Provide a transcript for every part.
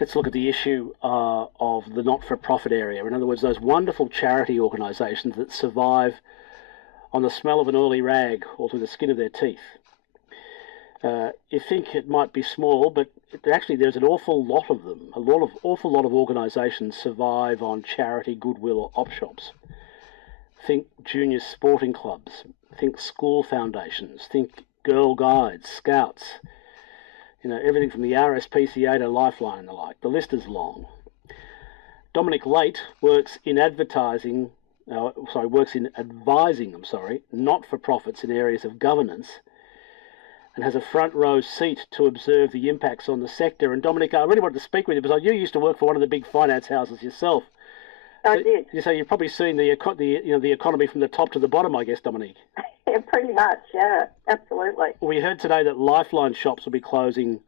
Let's look at the issue of the not-for-profit area. In other words, those wonderful charity organisations that survive on the smell of an oily rag or through the skin of their teeth. You think it might be small, but actually there's an awful lot of them. Awful lot of organisations survive on charity, goodwill or op shops. Think junior sporting clubs, think school foundations, think Girl Guides, Scouts, everything from the RSPCA to Lifeline and the like. The list is long. Dominique Late works in advising, not-for-profits in areas of governance and has a front row seat to observe the impacts on the sector. And Dominique, I really wanted to speak with you because you used to work for one of the big finance houses yourself. I did. So you've probably seen the economy from the top to the bottom, I guess, Dominique. Yeah, pretty much. Yeah, absolutely. We heard today that Lifeline shops will be closing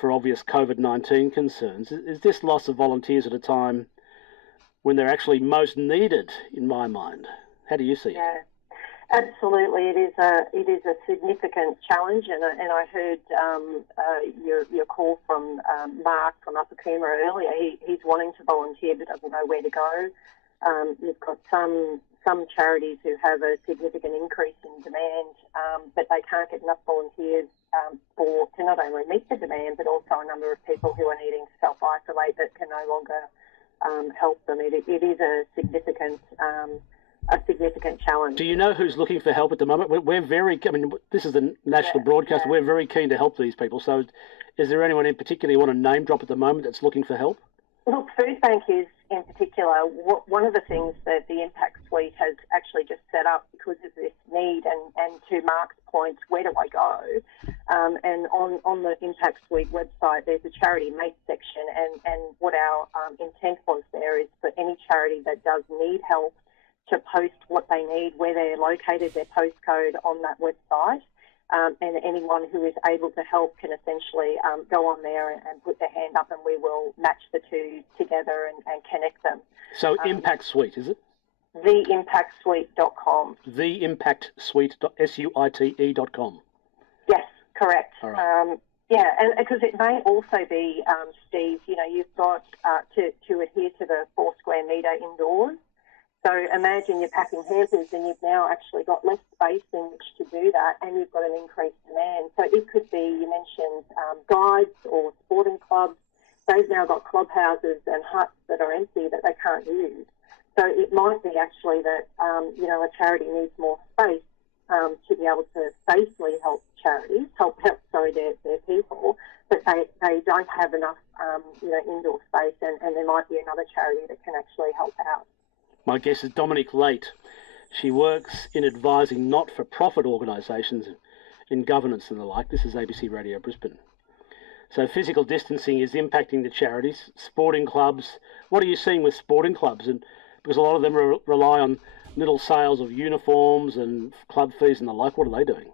for obvious COVID-19 concerns. Is this loss of volunteers at a time when they're actually most needed, in my mind? How do you see it? Yeah, absolutely. It is a significant challenge, and I heard your call from Mark from Upper Coomera earlier. He's wanting to volunteer but doesn't know where to go. You've got some charities who have a significant increase in demand, but they can't get enough volunteers to not only meet the demand, but also a number of people who are needing to self-isolate that can no longer help them. It is a significant challenge. Do you know who's looking for help at the moment? This is the national broadcast. Yeah. We're very keen to help these people. So is there anyone in particular you want to name drop at the moment that's looking for help? Look, Food Bank is, in particular, one of the things that the Impact Suite has actually just set up because of this need, and to Mark's point, where do I go? And on the Impact Suite website, there's a charity mate section, and what our intent was there is for any charity that does need help to post what they need, where they're located, their postcode on that website. And anyone who is able to help can essentially go on there and put their hand up, and we will match the two together and connect them. So Impact Suite, is it? TheImpactSuite.com. TheImpactSuite.com. Yes, correct. All right. Yeah, and because it may also be, Steve, you've got to adhere to the 4 square metre indoors. So imagine you're packing hampers and you've now actually got less space in which to do that, and you've got an increased demand. So it could be, you mentioned guides or sporting clubs. They've now got clubhouses and huts that are empty that they can't use. So it might be actually that, a charity needs more space to be able to safely help charities, their people, but they don't have enough, indoor space, and there might be another charity that can actually help out. My guest is Dominique Late. She works in advising not-for-profit organisations in governance and the like. This is ABC Radio Brisbane. So physical distancing is impacting the charities, sporting clubs. What are you seeing with sporting clubs? And because a lot of them rely on little sales of uniforms and club fees and the like, what are they doing?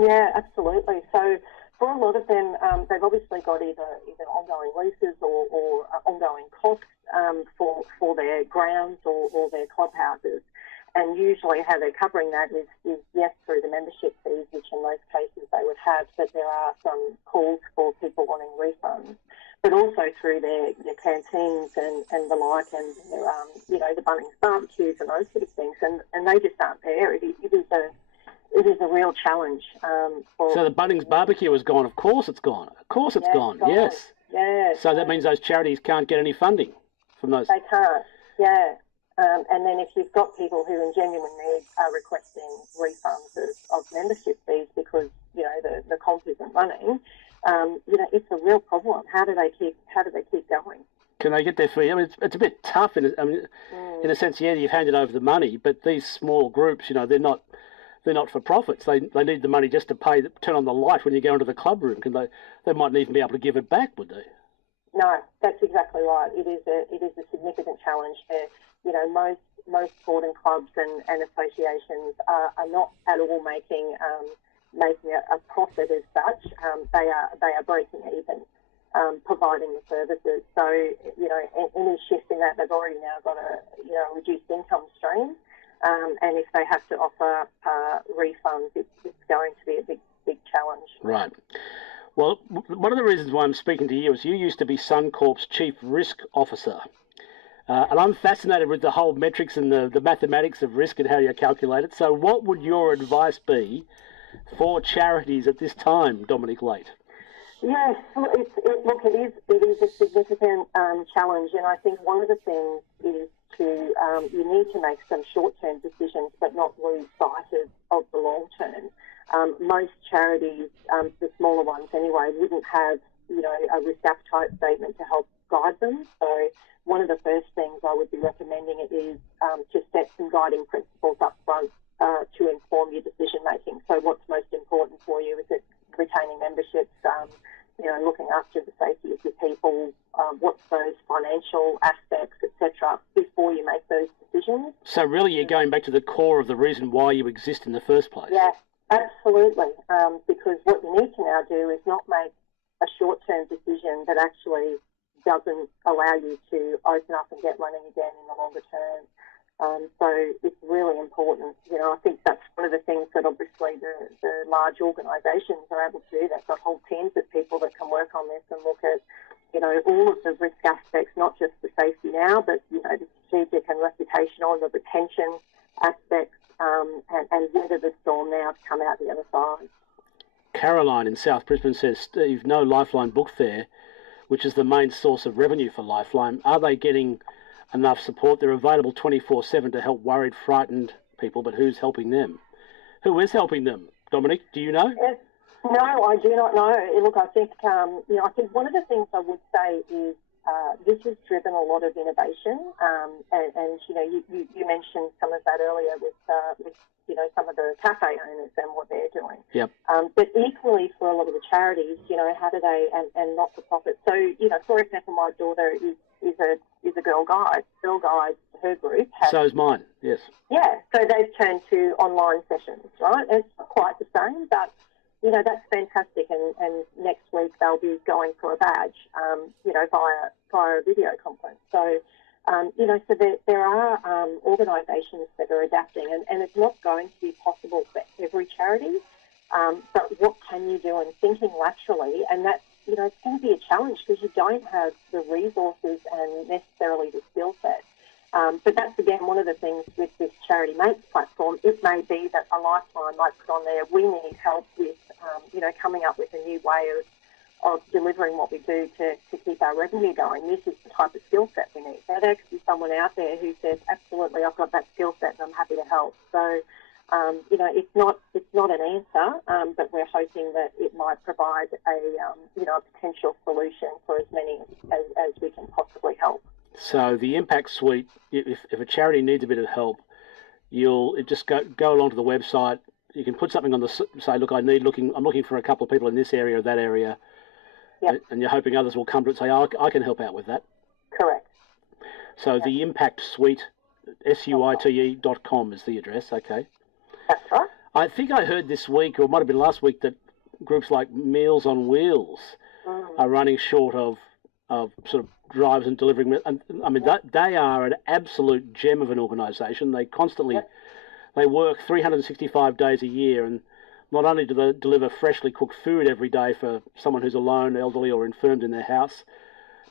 Yeah, absolutely. So for a lot of them, they've obviously got either ongoing leases or ongoing costs for their grounds or their clubhouses. And usually how they're covering that is yes, through the membership fees, which in most cases they would have, but there are some calls for people wanting refunds, but also through their canteens and the like, and their, the Bunnings barbecues and those sort of things, and they just aren't there. It is a real challenge. So the Bunnings barbecue is gone. Of course it's gone. Of course it's gone. Yes. Yeah. So that means those charities can't get any funding from those. They can't. Yeah. And then if you've got people who in genuine need are requesting refunds of membership fees because, the comp isn't running, it's a real problem. How do they keep going? Can they get their fee? I mean, it's a bit tough in a sense. Yeah, you've handed over the money, but these small groups, they're not for profits. They need the money just to turn on the light when you go into the club room. They mightn't even be able to give it back, would they? No, that's exactly right. It is a significant challenge there. Most sporting clubs and associations are not at all making a profit as such. They are breaking even, providing the services. So any shift in that, they've already now got a reduced income stream, and if they have to offer refunds, it's going to be a big challenge. Right. Well, one of the reasons why I'm speaking to you is you used to be Suncorp's Chief Risk Officer. And I'm fascinated with the whole metrics and the mathematics of risk and how you calculate it. So what would your advice be for charities at this time, Dominque Late? Yes, it is a significant challenge, and I think one of the things is you need to make some short-term decisions, but not lose sight of the long term. Most charities, the smaller ones anyway, wouldn't have a risk appetite statement to help guide them. So one of the first things I would be recommending is to set some guiding principles up front to inform your decision making. So what's most important for you? Is it retaining memberships? Looking after the safety of your people, what's those financial aspects, etc., before you make those decisions. So really you're going back to the core of the reason why you exist in the first place. Yeah, absolutely. Because what you need to now do is not make a short-term decision that actually doesn't allow you to open up and get running again in the longer term. So it's really important. I think that's one of the things that obviously the large organisations are able to do. They've got whole teams of people that can work on this and look at, all of the risk aspects, not just the safety now, but, the strategic and reputational and the retention aspects, and weather the storm now to come out the other side. Caroline in South Brisbane says, Steve, no Lifeline book fair, which is the main source of revenue for Lifeline. Are they getting enough support? They're available 24/7 to help worried, frightened people, but who's helping them? Who is helping them? Dominque, do you know? Yes. No, I do not know. Look, I think I think one of the things I would say is this has driven a lot of innovation, and you mentioned some of that earlier with some of the cafe owners and what they're doing. Yep. But equally for a lot of the charities, how do they and not for profit? So for example, my daughter is a Girl Guide. Girl Guide, her group has. So is mine. Yes. Yeah. So they've turned to online sessions, right? And it's not quite the same, but that's fantastic. And next week they'll be going for a badge, via a video conference. So, so there are organisations that are adapting, and it's not going to be possible for every charity. But what can you do? And thinking laterally, and that's, it's going to be a challenge because you don't have the resources and necessarily the skill set. But that's, again, one of the things with this Charity Mates platform. It may be that a Lifeline might put on there, we need help with, coming up with a new way of delivering what we do to keep our revenue going. This is the type of skill set we need. Now, there could be someone out there who says, absolutely, I've got that skill set and I'm happy to help. So, it's not an answer, but we're hoping that it might provide a potential solution for as many as we can possibly help. So the Impact Suite, if a charity needs a bit of help, you'll just go along to the website. You can put something on say, look, I'm looking for a couple of people in this area or that area. Yep. And you're hoping others will come to it and say, I can help out with that. Correct. So yep. The Impact Suite, suite.com is the address. Okay. That's right. I think I heard this week, or it might have been last week, that groups like Meals on Wheels are running short of sort of drives and delivering. And I mean, they are an absolute gem of an organisation. They constantly, they work 365 days a year, and not only do they deliver freshly cooked food every day for someone who's alone, elderly, or infirmed in their house,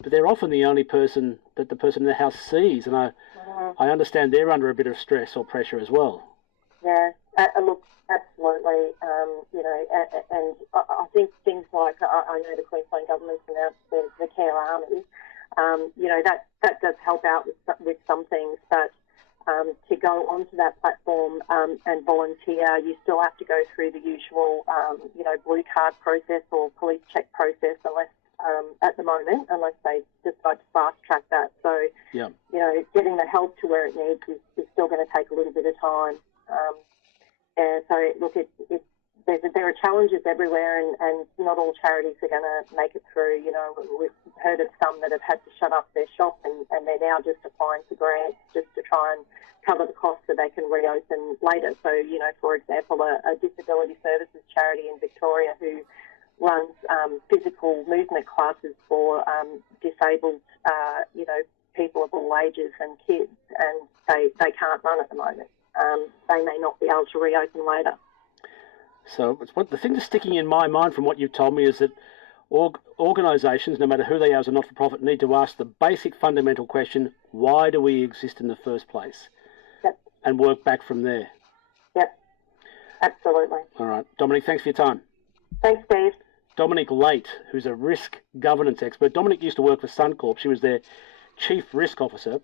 but they're often the only person that the person in the house sees. And I understand they're under a bit of stress or pressure as well. Yeah, look, absolutely. And I think things like, I know the Queensland government's announced the Care Army. That does help out with some things, but to go onto that platform and volunteer, you still have to go through the usual, blue card process or police check process, unless at the moment, unless they decide to fast track that. So, yeah. Getting the help to where it needs is still going to take a little bit of time. So, look, there are challenges everywhere, and not all charities are going to make it through. We've heard of some that have had to shut up their shop, and they're now just applying for grants just to try and cover the costs so they can reopen later. So, for example, a disability services charity in Victoria who runs physical movement classes for disabled, people of all ages and kids, and they can't run at the moment. They may not be able to reopen later. So the thing that's sticking in my mind from what you've told me is that Organisations, no matter who they are as a not-for-profit, need to ask the basic fundamental question, why do we exist in the first place? Yep. And work back from there. Yep, absolutely. All right. Dominique, thanks for your time. Thanks, Steve. Dominique Late, who's a risk governance expert. Dominique used to work for Suncorp. She was their chief risk officer.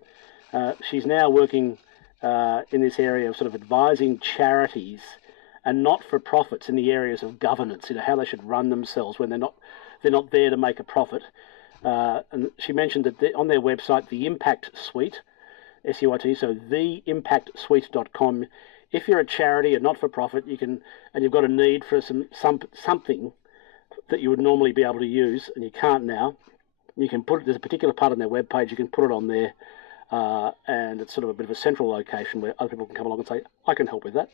She's now working in this area of sort of advising charities and not-for-profits in the areas of governance, how they should run themselves when they're not there to make a profit. And she mentioned that on their website, the Impact Suite, SUIT, so theimpactsuite.com. If you're a charity, a not-for-profit, and you've got a need for something that you would normally be able to use and you can't now, you can there's a particular part on their webpage, you can put it on there, and it's sort of a bit of a central location where other people can come along and say, I can help with that.